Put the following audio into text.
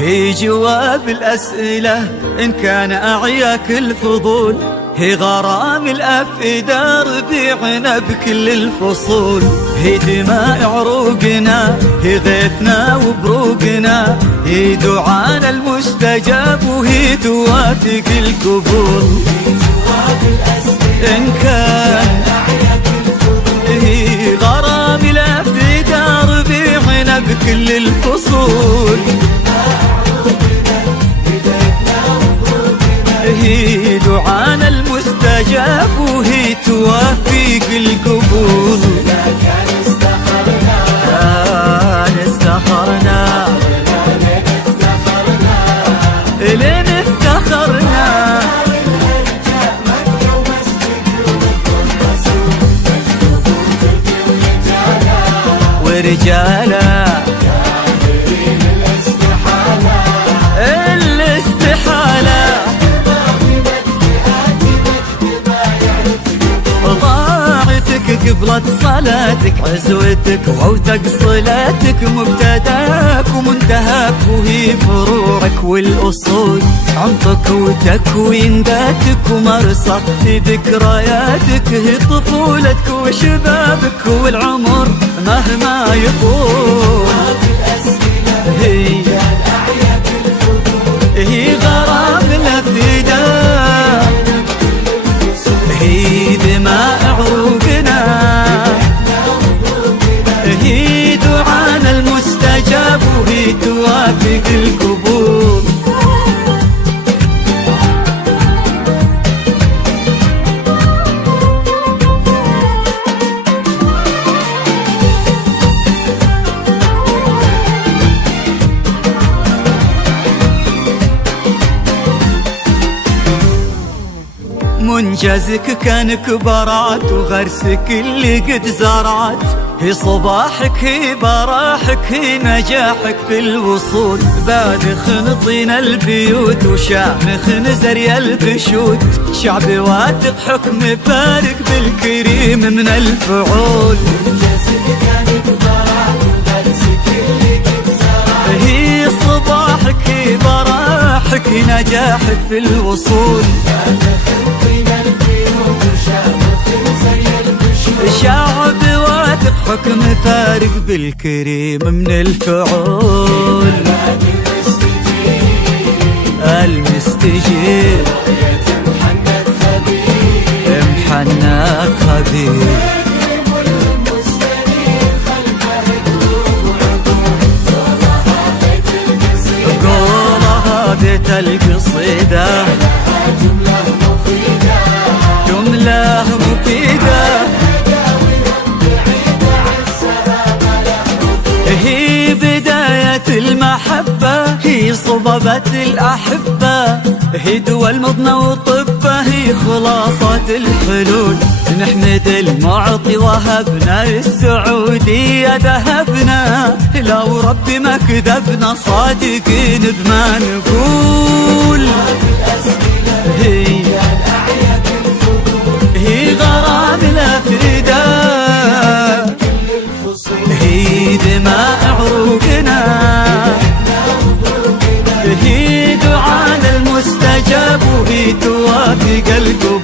هي جواب الأسئلة إن كان أعياك الفضول، هي غرام الأفئدة ربيعنا بكل الفصول، هي دماء عروقنا، هي غيثنا وبروقنا، هي دعانا المستجاب وهي توافق القبول. إن كان هي غرام الأفئدة ربيعنا بكل الفصول، هي دعانا المستجاب وهي توافق القبول. كان استخرنا لين افتخرنا، ورجالا الاستحالة قبلت صلاتك، عزوتك وعوتك صلاتك، مبتداك ومنتهاك وهي فروعك والأصول، عمقك وتكوين ذاتك ومرسخ في ذكرياتك، هي طفولتك وشبابك والعمر مهما يطول. هي غرام الأفئدة، هي دماء عروقنا، هي دعانا المستجاب وهي توافق القبول. منجزك كان كبرات وغرسك اللي قد زرعت، هي صباحك هي براحك هي نجاحك في الوصول، بادخ نطينا البيوت وشامخ نزري البشوت، شعب واثق حكم فارق بالكريم من الفعول. منجزك كان كبرات وغرسك اللي قد زرعت، هي صباحك هي براحك هي نجاحك في الوصول، شعب واثق حكم فارق بالكريم من الفعول. المستجيب محنك خبير، قولها بيت القصيدة جملة مفيدة، هي بداية المحبة، هي صبابة الأحبة، هي دوا المضنى وطبة، هي خلاصة الحلول. نحمد المعطي وهبنا السعودية ذهبنا، لو ربي ما كذبنا صادقين بما نقول. هي غرام الأفئدة، هي دماء عروقنا، هي دعانا المستجاب وهي توافق القبول.